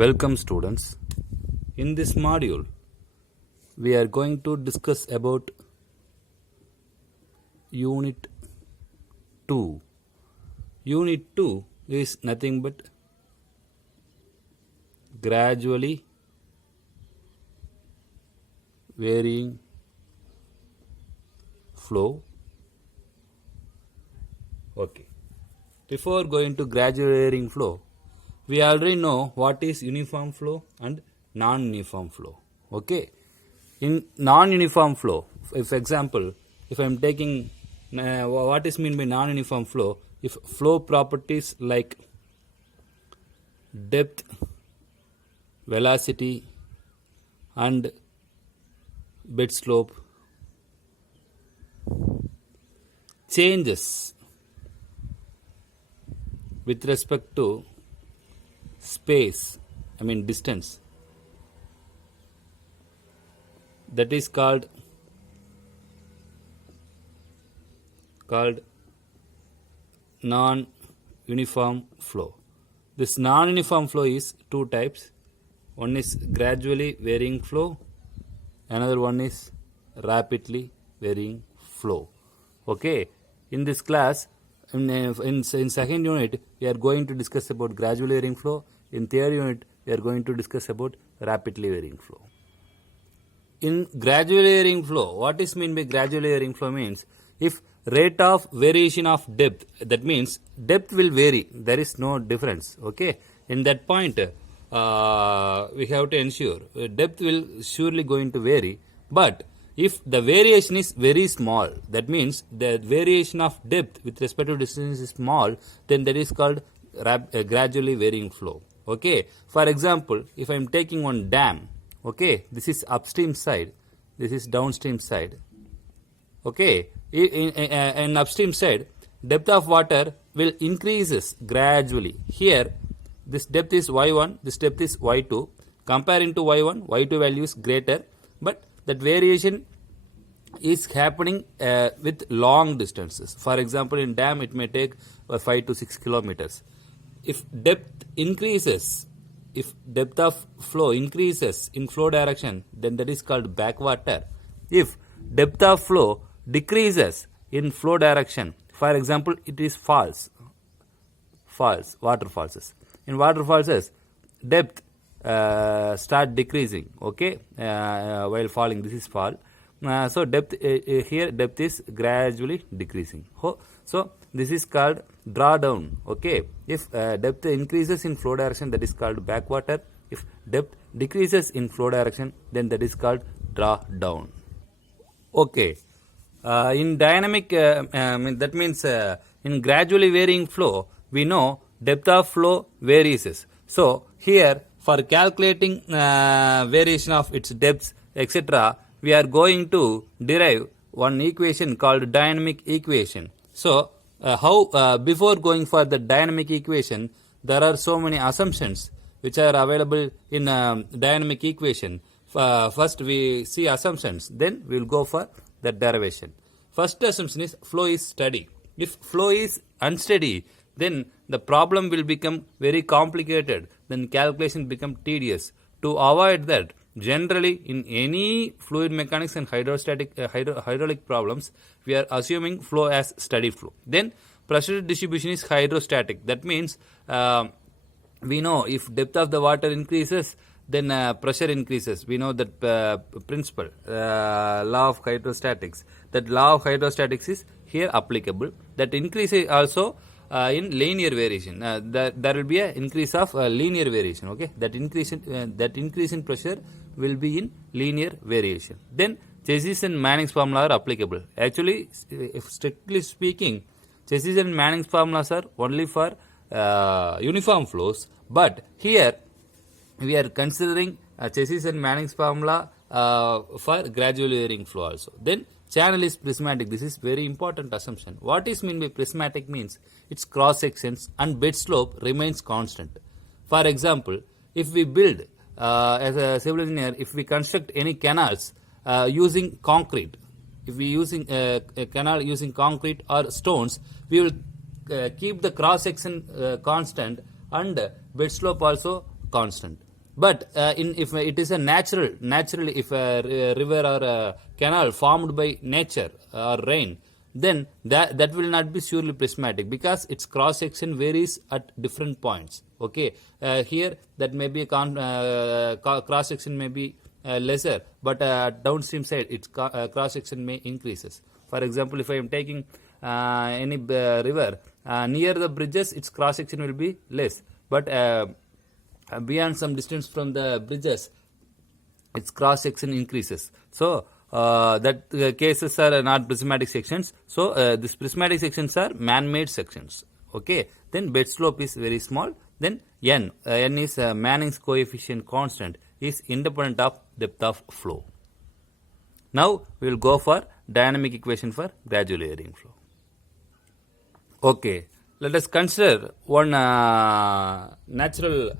Welcome students. In this module, we are going to discuss about Unit 2. Unit 2 is nothing but gradually varying flow. Okay. Before going to gradually varying flow, we already know what is uniform flow and non-uniform flow. Okay. In non-uniform flow, if example, if I am taking what is mean by non-uniform flow, if flow properties like depth, velocity and bed slope changes with respect to space, distance, that is called non-uniform flow. This non-uniform flow is two types. One is gradually varying flow, another one is rapidly varying flow. Okay, in this class, in second unit, we are going to discuss about gradually varying flow. In third unit, we are going to discuss about rapidly varying flow. In gradually varying flow, what is mean by gradually varying flow means if rate of variation of depth, that means depth will vary, there is no difference. Okay, in that point, we have to ensure depth will surely going to vary, but if the variation is very small, that means the variation of depth with respect to distance is small, then that is called gradually varying flow. Okay, for example, if I am taking one dam, okay, this is upstream side, this is downstream side. Okay, in upstream side, depth of water will increases gradually. Here, this depth is y1, this depth is y2. Comparing to y1, y2 value is greater, but that variation is happening with long distances. For example, in dam, it may take 5 to 6 kilometers. If depth increases, if depth of flow increases in flow direction, then that is called backwater. If depth of flow decreases in flow direction, for example, it is waterfalls. In waterfalls, depth start decreasing, okay, while falling, this is fall. So depth here, depth is gradually decreasing. So this is called drawdown. Okay, if depth increases in flow direction, that is called backwater. If depth decreases in flow direction, then that is called drawdown. Okay, in dynamic, that means in gradually varying flow, we know depth of flow varies. So here, for calculating variation of its depths, etc., we are going to derive one equation called dynamic equation. So, before going for the dynamic equation, there are so many assumptions which are available in dynamic equation. First, we see assumptions, then we will go for the derivation. First assumption is flow is steady. If flow is unsteady, then the problem will become very complicated, then calculation become tedious. To avoid that, generally in any fluid mechanics and hydraulic problems, we are assuming flow as steady flow. Then pressure distribution is hydrostatic. That means we know if depth of the water increases, then pressure increases. We know that principle, law of hydrostatics. That law of hydrostatics is here applicable. That increase is also in linear variation. There will be an increase of linear variation. Okay, that increase in pressure will be in linear variation. Then Chassis and Manning's formula are applicable. Actually, if strictly speaking, Chassis and Manning's formulas are only for uniform flows, but here we are considering Chassis and Manning's formula for gradually varying flow also. Then channel is prismatic. This is very important assumption. What is mean by prismatic means its cross sections and bed slope remains constant. For example, if we build as a civil engineer, if we construct any canals using concrete, if we using a canal using concrete or stones, we will keep the cross section constant and bed slope also constant. But if it is a naturally, if a river or a canal formed by nature or rain, then that will not be surely prismatic, because its cross section varies at different points. Okay, here that may be a cross section may be lesser, but downstream side its cross section may increases. For example, if I am taking any river near the bridges, its cross section will be less, but beyond some distance from the bridges, its cross section increases. So that cases are not prismatic sections. So these prismatic sections are man-made sections. Okay, then bed slope is very small. Then n is Manning's coefficient constant, is independent of depth of flow. Now we will go for dynamic equation for gradual varying flow. Okay, let us consider one natural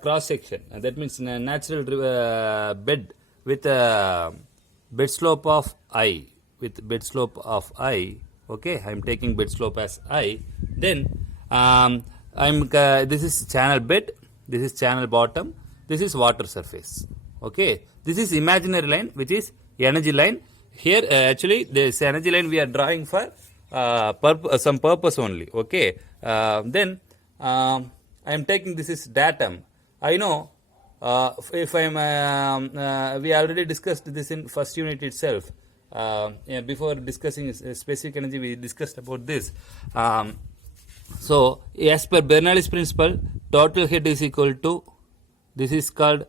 cross section. That means natural bed with bed slope of I. With bed slope of I. Okay, I am taking bed slope as I. Then this is channel bed. This is channel bottom. This is water surface. Okay, this is imaginary line, which is energy line. Here actually this energy line we are drawing for some purpose only. Okay, then I am taking this is datum. I know if I am we already discussed this in first unit itself. Before discussing specific energy, we discussed about this. So as per Bernoulli's principle, total head is equal to, this is called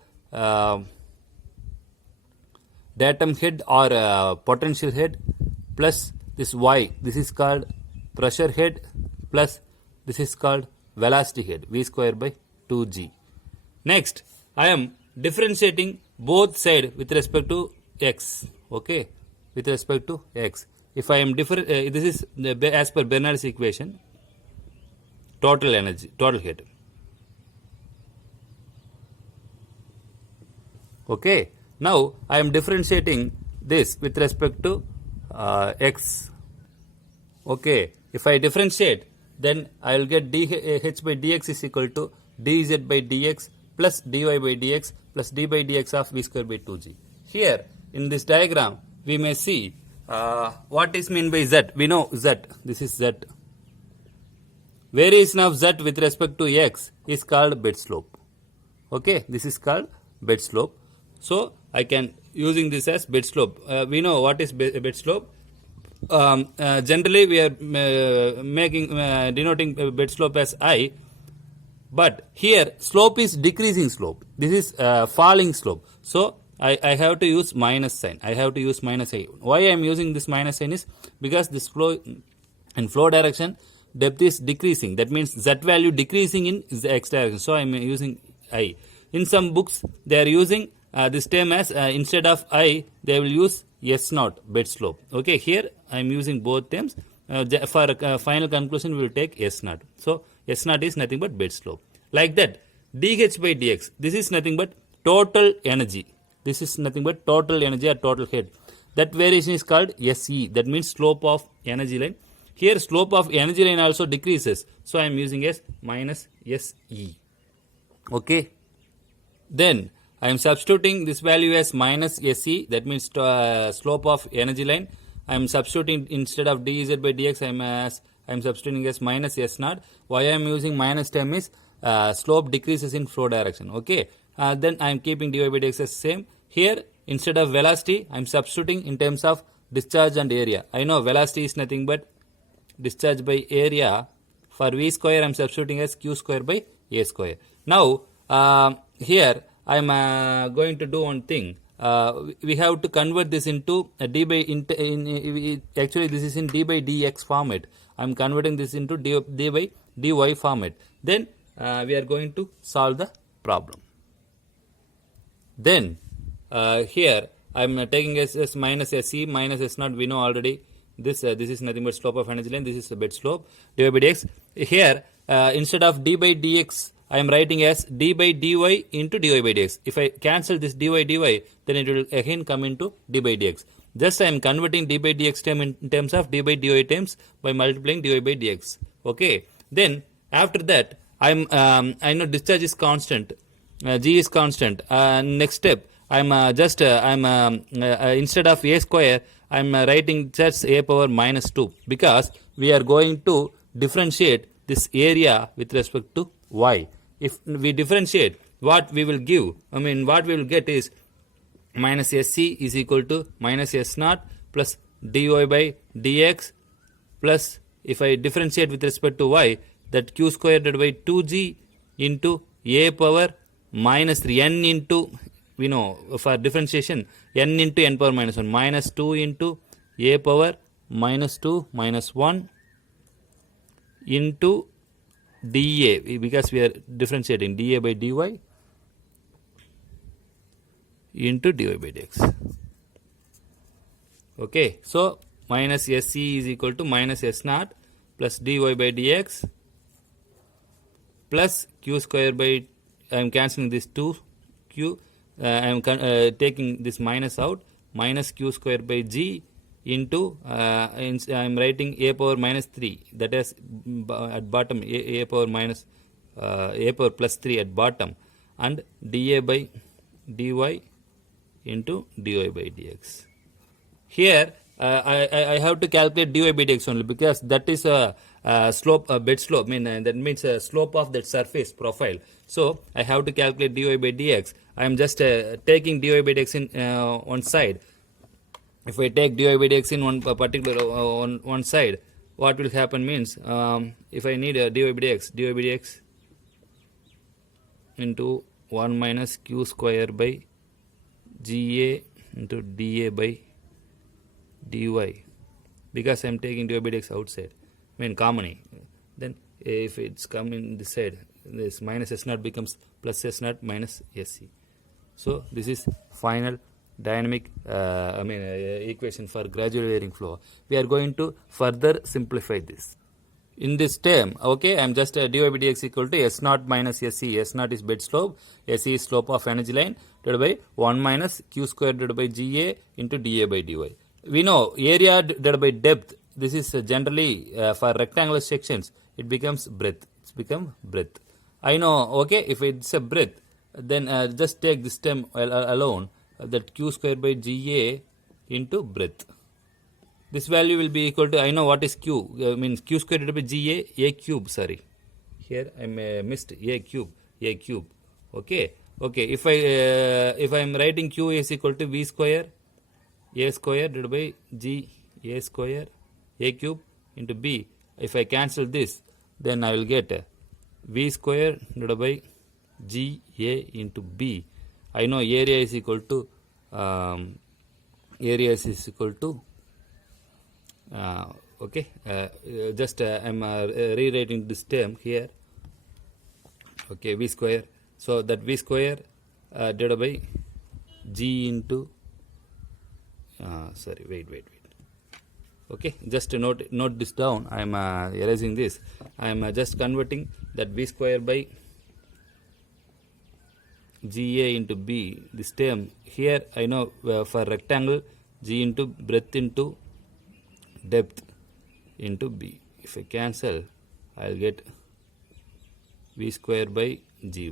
datum head or potential head, plus this y, this is called pressure head, plus this is called velocity head, v square by 2g. Next, I am differentiating both side with respect to x. Okay, with respect to x. If I am different, this is as per Bernoulli's equation, total energy, total head. Okay, now I am differentiating this with respect to x. Okay, if I differentiate, then I will get dh by dx is equal to dz by dx plus dy by dx plus d by dx of v square by 2g. Here in this diagram we may see what is meant by z. We know z, this is z. Variation of z with respect to x is called bed slope. Okay, this is called bed slope. So I can using this as bed slope. We know what is bed slope. Generally we are denoting bed slope as I, but here slope is decreasing slope. This is falling slope. So I have to use minus sign. I have to use minus sign. Why I am using this minus sign is because this flow in flow direction, depth is decreasing. That means z value decreasing in the x direction. So I am using I. In some books they are using this term as instead of I, they will use S naught, bed slope. Okay, here I am using both terms. For final conclusion, we will take S naught. So S naught is nothing but bed slope. Like that, dH by dx, this is nothing but total energy. This is nothing but total energy or total head. That variation is called SE. That means slope of energy line. Here slope of energy line also decreases. So I am using as minus SE. Okay. Then I am substituting this value as minus SE. That means slope of energy line. I am substituting instead of dz by dx. I am substituting as minus S naught. Why I am using minus term is slope decreases in flow direction. Okay. Then I am keeping dy by dx as same. Here instead of velocity, I am substituting in terms of discharge and area. I know velocity is nothing but discharge by area. For v square, I am substituting as q square by a square. Now here I am going to do one thing. We have to convert this into a d by actually this is in d by dx format. I am converting this into d by dy format. Then we are going to solve the problem. Then here I am taking as minus SE minus S naught. We know already this is nothing but slope of energy line. This is the bed slope dy by dx. Here instead of d by dx, I am writing as d by dy into dy by dx. If I cancel this dy then it will again come into d by dx. Just I am converting d by dx term in terms of d by dy terms by multiplying dy by dx. Okay. Then after that I know discharge is constant. G is constant. Next step, I'm instead of a square, I'm writing just a power minus 2, because we are going to differentiate this area with respect to y. If we differentiate, what we will give, what we will get is minus sc is equal to minus s naught plus dy by dx, plus if I differentiate with respect to y, that q square divided by 2g into a power minus 3 n into, we know for differentiation, n into n power minus 1, minus 2 into a power minus 2 minus 1 into dA, because we are differentiating dA by dy into dy by dx. Okay, so minus sc is equal to minus s naught plus dy by dx plus q square by, I am cancelling this 2q, I am taking this minus out, minus q square by g into, I am writing a power minus 3, that is at bottom a power minus a power plus 3 at bottom, and dA by dy into dy by dx. Here I have to calculate dy by dx only, because that is a slope, a bed slope, that means a slope of that surface profile. So I have to calculate dy by dx. I am just taking dy by dx in one side. If I take dy by dx in one particular on one side, what will happen means, if I need dy by dx into 1 minus q square by ga into dA by dy, because I am taking dy by dx outside, common. Then if it's coming this side, this minus s naught becomes plus s naught minus sc. So this is final dynamic equation for gradually varying flow. We are going to further simplify this. In this term, okay, I am just dy by dx equal to s naught minus sc. S naught is bed slope, sc is slope of energy line, divided by 1 minus q square divided by ga into dA by dy. We know area divided by depth. This is generally for rectangular sections, it becomes breadth. It's become breadth. I know, okay, if it's a breadth, then just take this term alone, that q square by ga into breadth. This value will be equal to, I know what is q, means q square divided by ga, a cube, sorry. Here I missed a cube. Okay. If I am writing q is equal to v square, a square divided by g, a square, a cube into b. If I cancel this, then I will get v square divided by g a into b. I know area is equal to okay, just I am rewriting this term here. Okay, v square. So that v square divided by g into sorry, wait. Okay, just to note this down. I am erasing this. I am just converting that v square by ga into b. This term here, I know for rectangle, g into breadth into depth into b. If I cancel, I will get v square by gy.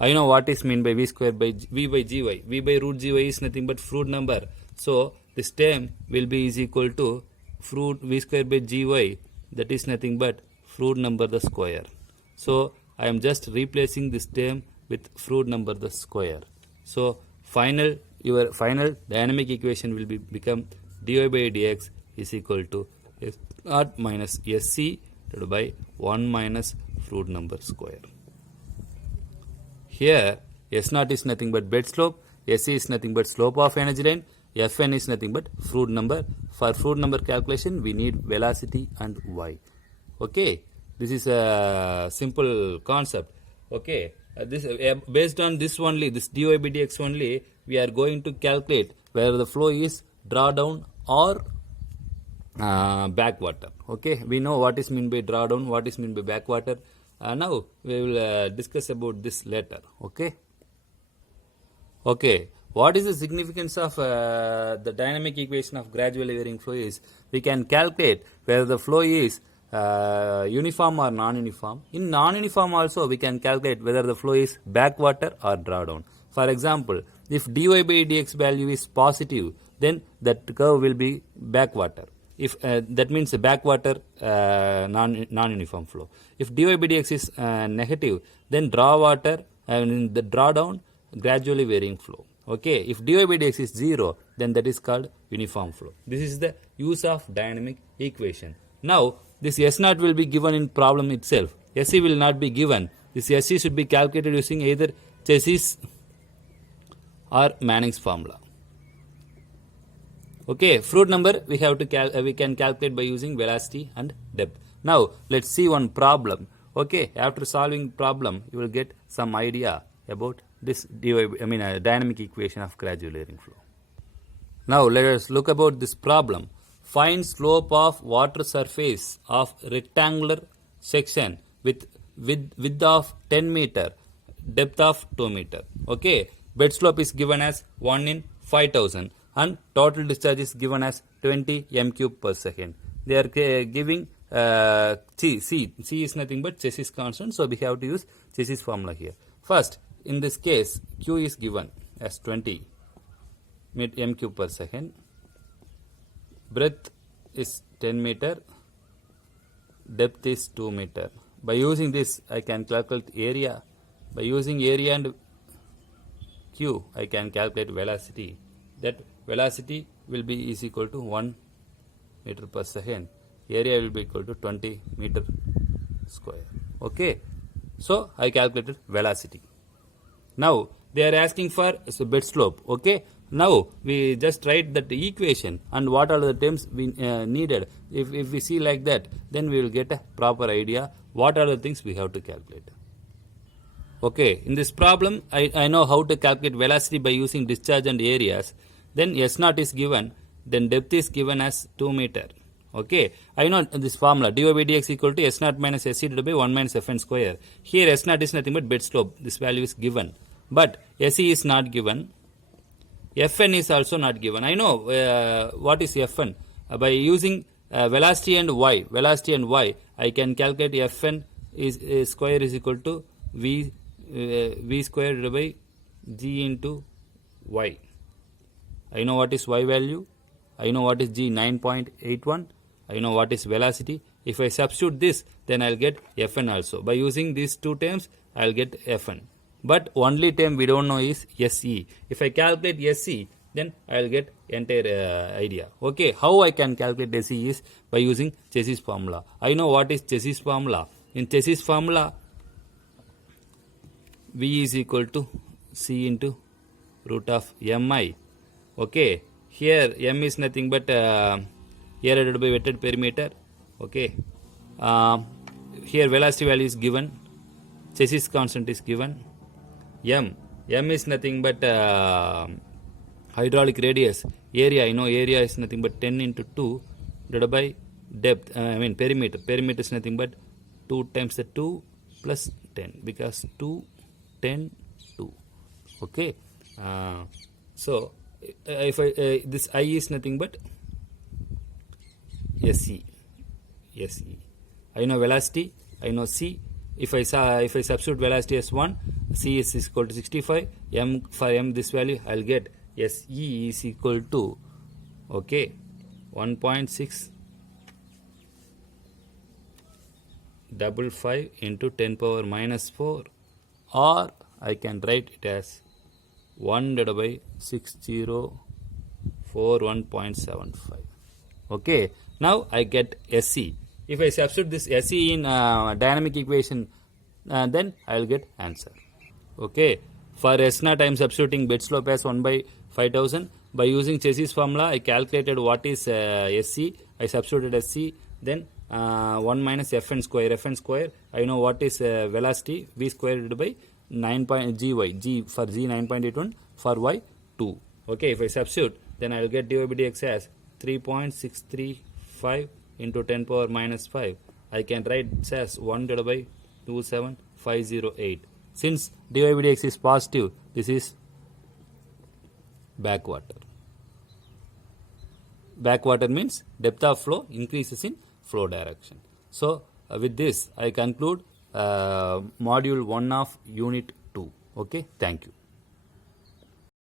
I know what is mean by v square by v by gy. V by root gy is nothing but Froude number. So this term will be is equal to Froude v square by gy, that is nothing but Froude number the square. So I am just replacing this term with Froude number the square. So your final dynamic equation will become dy by dx is equal to s naught minus sc divided by 1 minus Froude number square. Here s naught is nothing but bed slope, sc is nothing but slope of energy line, fn is nothing but Froude number. For Froude number calculation, we need velocity and y. Okay, this is a simple concept. Okay, this based on this only, this dy by dx only, we are going to calculate whether the flow is drawdown or backwater. Okay, we know what is meant by drawdown, what is meant by backwater. Now we will discuss about this later. Okay, what is the significance of the dynamic equation of gradually varying flow is we can calculate whether the flow is uniform or non-uniform. In non-uniform also we can calculate whether the flow is backwater or drawdown. For example, if dy by dx value is positive, then that curve will be backwater. If that means a backwater non-uniform flow. If dy by dx is negative, then the drawdown gradually varying flow. Okay, if dy by dx is 0, then that is called uniform flow. This is the use of dynamic equation. Now, this S0 will be given in problem itself. SE will not be given. This SE should be calculated using either Chassis or Manning's formula. Okay, Froude number we have to we can calculate by using velocity and depth. Now, let's see one problem. Okay, after solving problem, you will get some idea about this dynamic equation of gradual varying flow. Now, let us look about this problem. Find slope of water surface of rectangular section with width of 10 meter, depth of 2 meter. Okay, bed slope is given as 1 in 5000 and total discharge is given as 20 m cube per second. They are giving C is nothing but Chassis constant, so we have to use Chassis formula here. First, in this case, Q is given as 20 m cube per second. Breadth is 10 meter, depth is 2 meter. By using this, I can calculate area. By using area and Q, I can calculate velocity. That velocity will be is equal to 1 meter per second. Area will be equal to 20 meter square. Okay, so I calculated velocity. Now they are asking for bed slope. Okay, now we just write that equation and what are the terms we needed. If we see like that, then we will get a proper idea what are the things we have to calculate. Okay, in this problem I know how to calculate velocity by using discharge and areas. Then S0 is given, then depth is given as 2 meter. Okay, I know this formula dy by dx equal to S0 minus SC divided by 1 minus Fn square. Here S0 is nothing but bed slope. This value is given, but SE is not given. Fn is also not given. I know what is Fn. By using velocity and y, I can calculate Fn is square is equal to v square divided by g into y. I know what is y value. I know what is g, 9.81. I know what is velocity. If I substitute this, then I'll get Fn also. By using these two terms, I'll get Fn. But only term we don't know is SE. If I calculate SE, then I'll get entire idea. Okay, how I can calculate SE is by using Chassis formula. I know what is Chassis formula. In Chassis formula, V is equal to C into root of Mi. Okay, here M is nothing but area divided by wetted perimeter. Okay, here velocity value is given, Chassis constant is given. M is nothing but hydraulic radius. Area, I know area is nothing but 10 into 2 divided by depth, perimeter. Perimeter is nothing but 2 times the 2 plus 10 because 2, 10, 2. Okay, so if this I is nothing but SE. I know velocity, I know C. If I substitute velocity as 1, C is equal to 65. For M this value I'll get SE is equal to 1.655 into 10 power minus 4, or I can write it as 1 divided by 6041.75. Okay, now I get SE. If I substitute this SE in dynamic equation, then I will get answer. Okay, for S0 I am substituting bed slope as 1 by 5000. By using Chassis formula, I calculated what is SE. I substituted SE, then 1 minus Fn square. Fn square, I know what is velocity, V square divided by 9.gy. G for G 9.81, for Y 2. Okay, if I substitute, then I will get dy by dx as 3.635 into 10 power minus 5. I can write it as 1 divided by 27508. Since dy by dx is positive, this is backwater. Backwater means depth of flow increases in flow direction. So with this I conclude module 1 of unit 2. Okay, thank you.